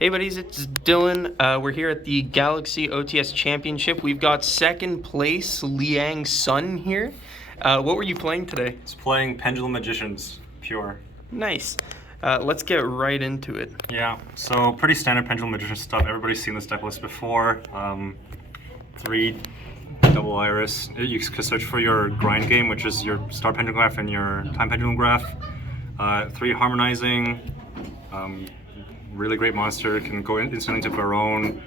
Hey buddies, it's Dylan. We're here at the Galaxy OTS Championship. We've got second place Liang Sun here. What were you playing today? It's playing Pendulum Magicians, pure. Nice. Let's get right into it. Yeah, so pretty standard Pendulum Magician stuff. Everybody's seen this deck list before. 3 double iris. You can search for your grind game, which is your star pendulum graph and your time pendulum graph. 3 harmonizing. Really great monster, can go instantly to Baron,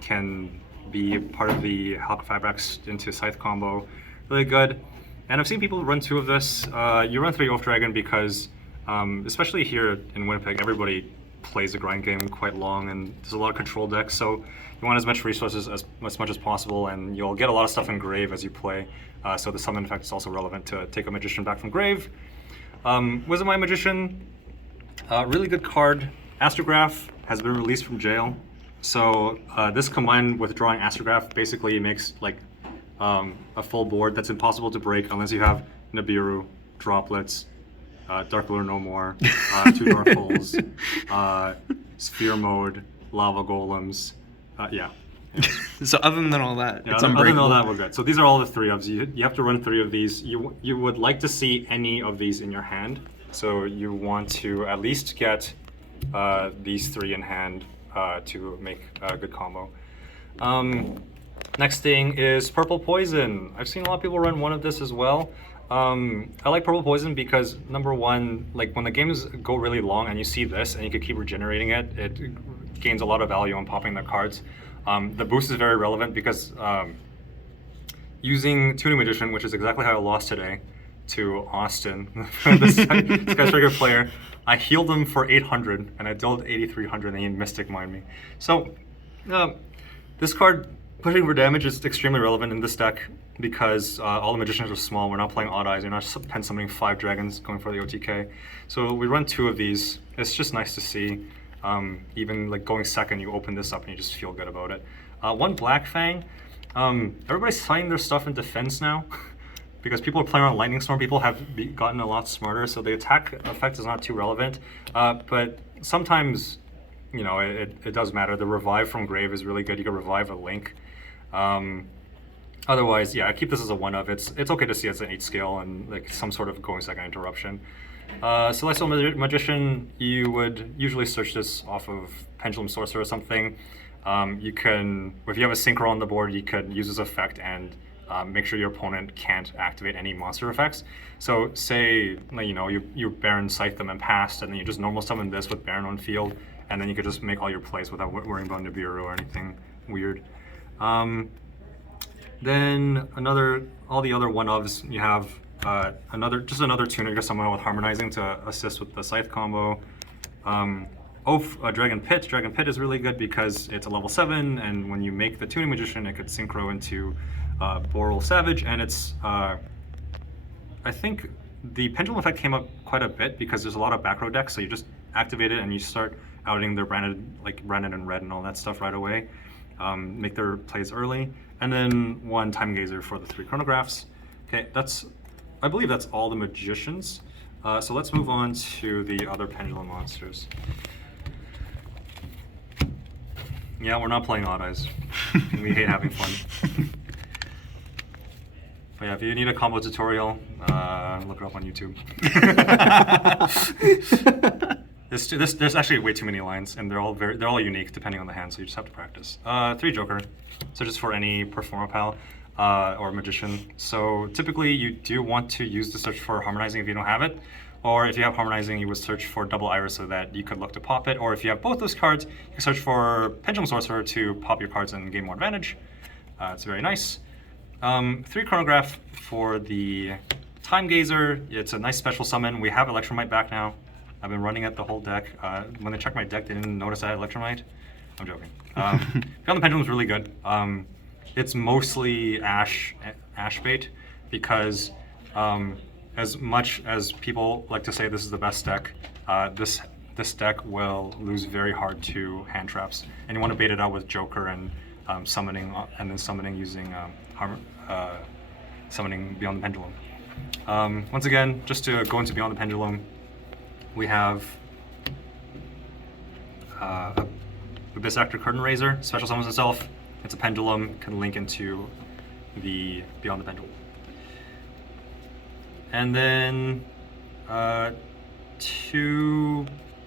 can be part of the Halka Fabrics into Scythe combo. Really good. And I've seen people run 2 of this. You run 3 Oath Dragon because, especially here in Winnipeg, everybody plays a grind game quite long and there's a lot of control decks, so you want as much resources as much as possible, and you'll get a lot of stuff in grave as you play. So the summon effect is also relevant to take a magician back from grave. Wisdom Eye Magician, really good card. Astrograph has been released from jail, so this combined with drawing Astrograph basically makes like a full board that's impossible to break unless you have Nibiru, Droplets, Dark Lure No More, 2 Dark Holes, Sphere Mode, Lava Golems, yeah. So other than all that, Yeah, it's other than all unbreakable. that, we're good. So these are all the 3 ofs. You have to run 3 of these. You would like to see any of these in your hand, so you want to at least get these 3 in hand to make a good combo. Next thing is Purple Poison. I've seen a lot of people run 1 of this as well. I like Purple Poison because, number 1, like when the games go really long and you see this and you can keep regenerating it, it gains a lot of value on popping the cards. The boost is very relevant because using Tuning Magician, which is exactly how I lost today to Austin, this guy's regular player, I healed him for 800 and I dealt 8,300 and he Mystic Mind me. So this card, pushing for damage, is extremely relevant in this deck because all the magicians are small. We're not playing odd eyes. You're not pen summoning 5 dragons going for the OTK. So we run 2 of these. It's just nice to see. Even like going second, you open this up and you just feel good about it. 1 Black Fang. Everybody's signing their stuff in defense now because people are playing around Lightning Storm. People have gotten a lot smarter, so the attack effect is not too relevant. But sometimes, you know, it does matter. The revive from grave is really good. You can revive a link. Otherwise, yeah, I keep this as a 1 of. It's okay to see it's an 8 scale and like some sort of going second interruption. Celestial Magician, you would usually search this off of Pendulum Sorcerer or something. You can, if you have a Synchro on the board, you could use this effect and make sure your opponent can't activate any monster effects. So say, you know, you Baron Scythe them and passed, and then you just normal summon this with Baron on field, and then you could just make all your plays without worrying about Nibiru or anything weird. Then all the other 1-ofs, you have another tuner to summon with Harmonizing to assist with the Scythe combo. Oath, Dragon Pit. Dragon Pit is really good because it's a level 7, and when you make the Tuning Magician, it could synchro into Boral Savage, and it's, I think the Pendulum effect came up quite a bit because there's a lot of back row decks, so you just activate it and you start outing their branded and red and all that stuff right away. Make their plays early, and then 1 Time Gazer for the 3 chronographs. Okay, I believe that's all the magicians. So let's move on to the other Pendulum monsters. Yeah, we're not playing odd eyes. We hate having fun. But yeah, if you need a combo tutorial, look it up on YouTube. There's actually way too many lines, and they're all unique depending on the hand, so you just have to practice. 3 Joker, so just for any Performer Pal or Magician. So typically you do want to use the search for Harmonizing if you don't have it, or if you have Harmonizing, you would search for Double Iris so that you could look to pop it, or if you have both those cards, you can search for Pendulum Sorcerer to pop your cards and gain more advantage. It's very nice. 3 Chronograph for the Time Gazer. It's a nice special summon. We have Electromite back now. I've been running it the whole deck. When they checked my deck, they didn't notice I had Electromite. I'm joking. Beyond the Pendulum is really good. It's mostly Ash bait because as much as people like to say this is the best deck, this deck will lose very hard to hand traps, and you want to bait it out with Joker and summoning, and then summoning using summoning Beyond the Pendulum. Once again, just to go into Beyond the Pendulum, we have Abyss Actor Curtain Raiser, special summons itself. It's a Pendulum, can link into the Beyond the Pendulum. And then 2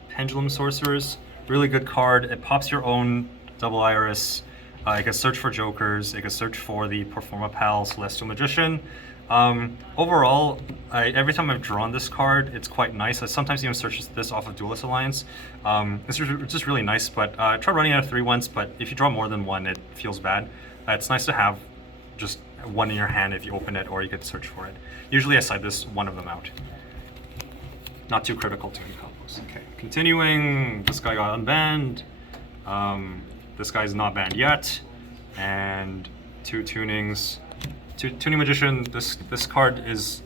Pendulum Sorcerers, really good card. It pops your own double iris. It can search for jokers. It can search for the Performa Pal Celestial Magician. Overall, every time I've drawn this card, it's quite nice. I sometimes even search this off of Duelist Alliance. It's just really nice, but try running out of 3 once, but if you draw more than 1, it feels bad. It's nice to have just 1 in your hand if you open it, or you could search for it. Usually I side this one of them out. Not too critical to any combos. Okay, continuing, this guy got unbanned. This guy's not banned yet. And 2 tunings. Tuning Magician, this card is,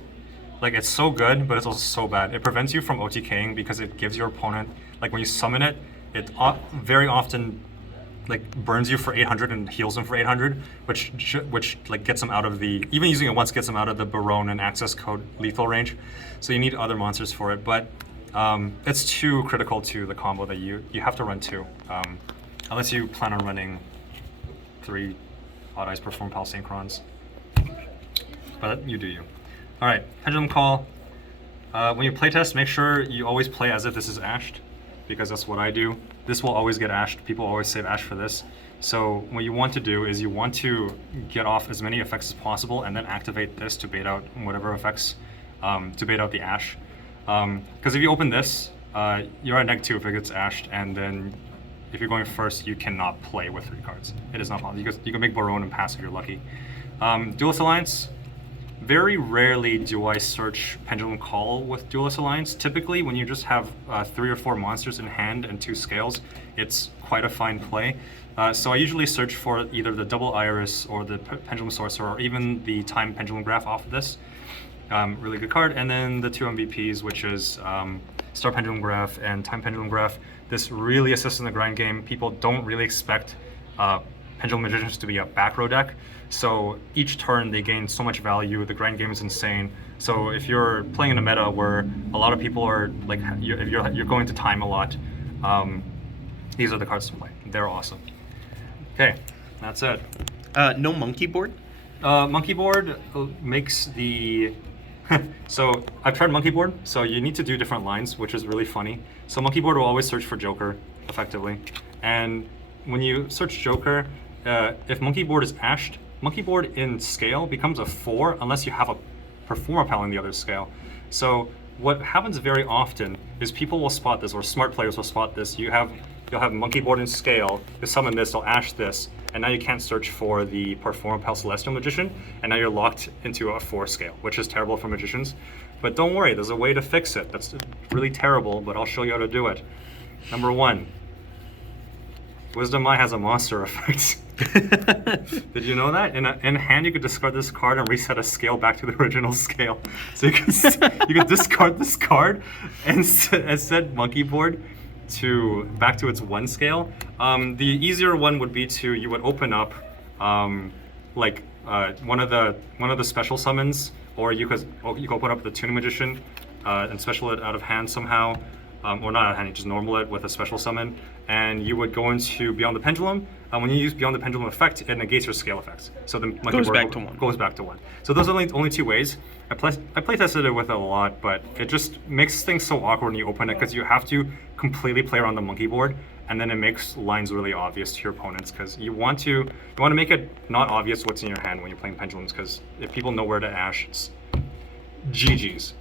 like, it's so good, but it's also so bad. It prevents you from OTKing because it gives your opponent, like, when you summon it, it very often, like, burns you for 800 and heals them for 800, which like gets them out of the, even using it once gets them out of the Barone and Access Code lethal range. So you need other monsters for it, but it's too critical to the combo that you have to run 2, unless you plan on running 3 Odd Eyes Perform Pal Synchrons. But you do you. All right, Pendulum Call. When you playtest, make sure you always play as if this is ashed, because that's what I do. This will always get ashed. People always save ash for this. So what you want to do is you want to get off as many effects as possible and then activate this to bait out whatever effects, to bait out the ash. Because if you open this, you're at -2 if it gets ashed, and then if you're going first, you cannot play with 3 cards. It is not possible. You can make Barone and pass if you're lucky. Duelist Alliance. Very rarely do I search Pendulum Call with Duelist Alliance. Typically, when you just have 3 or 4 monsters in hand and 2 scales, it's quite a fine play. So I usually search for either the Double Iris or the Pendulum Sorcerer, or even the Time Pendulum Graph off of this. Really good card. And then the 2 MVPs, which is Star Pendulum Graph and Time Pendulum Graph. This really assists in the grind game. People don't really expect Pendulum Magicians to be a back row deck. So each turn they gain so much value. The grind game is insane. So if you're playing in a meta where a lot of people are like, if you're going to time a lot, these are the cards to play. They're awesome. Okay, that's it. No monkey board? Monkey board makes the so I've tried monkey board. So you need to do different lines, which is really funny. So monkey board will always search for Joker effectively, and when you search Joker, if monkey board is ashed, monkey board in scale becomes a 4 unless you have a Performa Pal in the other scale. So what happens very often is people will spot this, or smart players will spot this. You'll have monkey board in scale, you summon this, they'll ash this, and now you can't search for the Performa Pal Celestial Magician, and now you're locked into a 4 scale, which is terrible for magicians. But don't worry, there's a way to fix it. That's really terrible, but I'll show you how to do it. Number 1. Wisdom Eye has a monster effect. Did you know that? In hand, you could discard this card and reset a scale back to the original scale. So you can discard this card and set monkey board back to its 1 scale. The easier one would be you would open up one of the special summons, or you could open up the Tuning Magician and special it out of hand somehow. Or not out of hand, you just normal it with a special summon, and you would go into Beyond the Pendulum. When you use Beyond the Pendulum effect, it negates your scale effects. So the monkey goes board back to 1. Goes back to 1. So those are only 2 ways. I play tested it with it a lot, but it just makes things so awkward when you open it, because you have to completely play around the monkey board, and then it makes lines really obvious to your opponents, because you want to make it not obvious what's in your hand when you're playing pendulums, because if people know where to ash, it's GG's.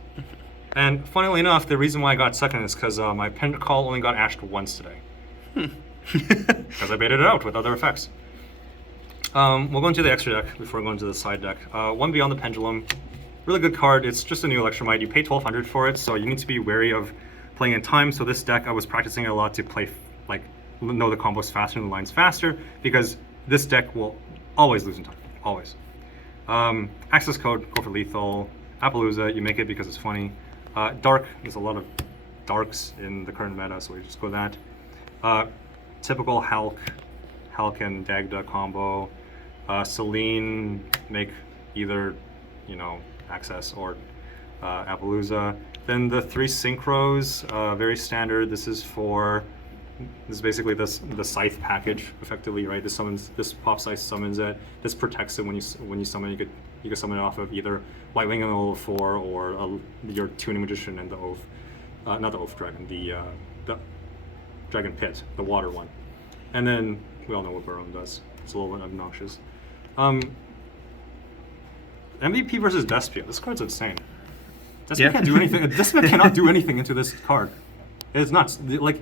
And funnily enough, the reason why I got second is because my pen call only got ashed once today. Because I baited it out with other effects. We'll go into the extra deck before going to the side deck. 1 Beyond the Pendulum, really good card. It's just a new Electromite. You pay 1,200 for it, so you need to be wary of playing in time. So this deck, I was practicing a lot to play, know the combos faster and the lines faster, because this deck will always lose in time, always. Access code, go for lethal. Appaloosa, you make it because it's funny. Dark, there's a lot of darks in the current meta, so we just go that. Typical Halk and Dagda combo. Celine, make either, Access or Appaloosa. Then the 3 synchros, very standard. This is for This is basically the scythe package, effectively, right? This pop scythe summons it. This protects it when you summon. You could summon it off of either White Wing and the level 4 or your Tuning Magician and the Oath, not the Oath Dragon, the Dragon Pit, the water one. And then we all know what Baron does. It's a little bit obnoxious. MVP versus Despia. This card's insane. Despia can't do anything. Despia cannot do anything into this card. It's nuts. Like,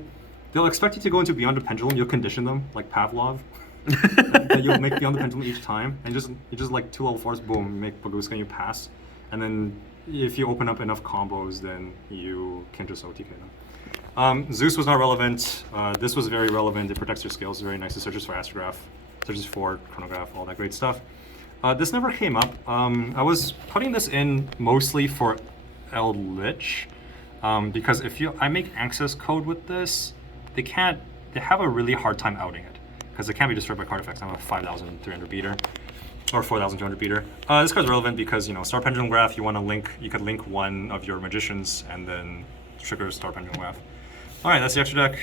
they'll expect you to go into Beyond the Pendulum. You'll condition them like Pavlov. That you'll make Beyond the Pendulum each time, and you just like 2 level 4s, boom, you make Baguska and you pass. And then if you open up enough combos, then you can just OTK them. Zeus was not relevant. This was very relevant. It protects your skills. Very nice. It searches for Astrograph, searches for Chronograph, all that great stuff. This never came up. I was putting this in mostly for Eldritch, because if I make access code with this, they have a really hard time outing it, because it can't be destroyed by card effects. I'm a 5,300 beater, or 4,200 beater. This card's relevant because, Star Pendulum Graph, you could link one of your magicians and then trigger Star Pendulum Graph. Alright, that's the extra deck.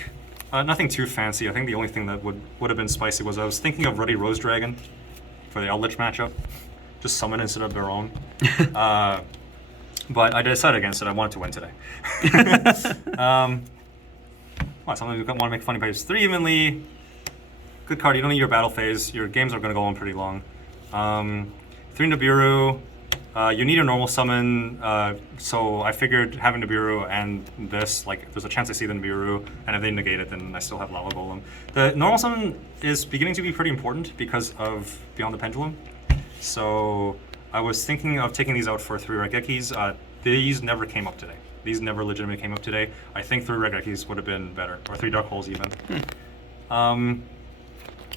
Nothing too fancy. I think the only thing that would have been spicy was I was thinking of Ruddy Rose Dragon for the Eldritch matchup. Just summon instead of Baron. But I decided against it. I wanted to win today. Something you want to make funny plays 3 evenly. Good card. You don't need your battle phase. Your games are going to go on pretty long. 3 Nibiru. You need a normal summon, so I figured having Nibiru and this, like, there's a chance I see the Nibiru, and if they negate it, then I still have Lava Golem. The normal summon is beginning to be pretty important because of Beyond the Pendulum. So I was thinking of taking these out for 3 Regekis. These never came up today. These never legitimately came up today. I think 3 Regekis would have been better, or 3 Dark Holes even.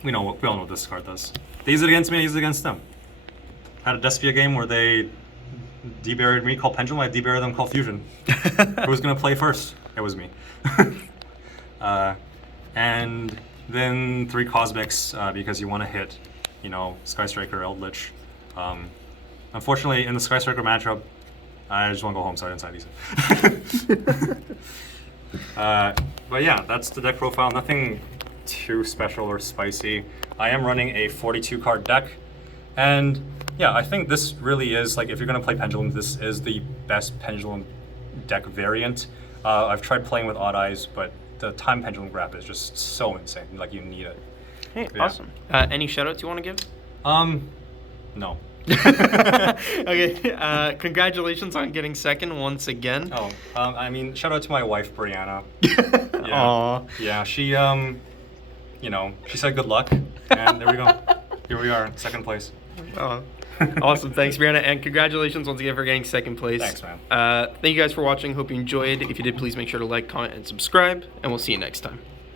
We all know what this card does. They use it against me, I use it against them. Had a Despia game where they deburied me, called Pendulum, I deburied them, called Fusion. Who was going to play first? It was me. And then 3 Cosmics, because you want to hit, Sky Striker, Eldritch. Unfortunately, in the Sky Striker matchup, I just want to go home, so I didn't side these. But yeah, that's the deck profile. Nothing too special or spicy. I am running a 42 card deck, and yeah, I think this really is, like, if you're going to play Pendulum, this is the best Pendulum deck variant. I've tried playing with Odd Eyes, but the Time Pendulum Graph is just so insane. Like, you need it. Hey, yeah. Awesome. Any shoutouts you want to give? No. Okay, congratulations on getting second once again. Oh, I mean, shout out to my wife, Brianna. Yeah. Aww. Yeah, she, she said good luck, and there we go. Here we are, second place. Oh. Awesome. Thanks, Brianna, and congratulations once again for getting second place. Thanks, man. Thank you guys for watching. Hope you enjoyed. If you did, please make sure to like, comment, and subscribe, and we'll see you next time.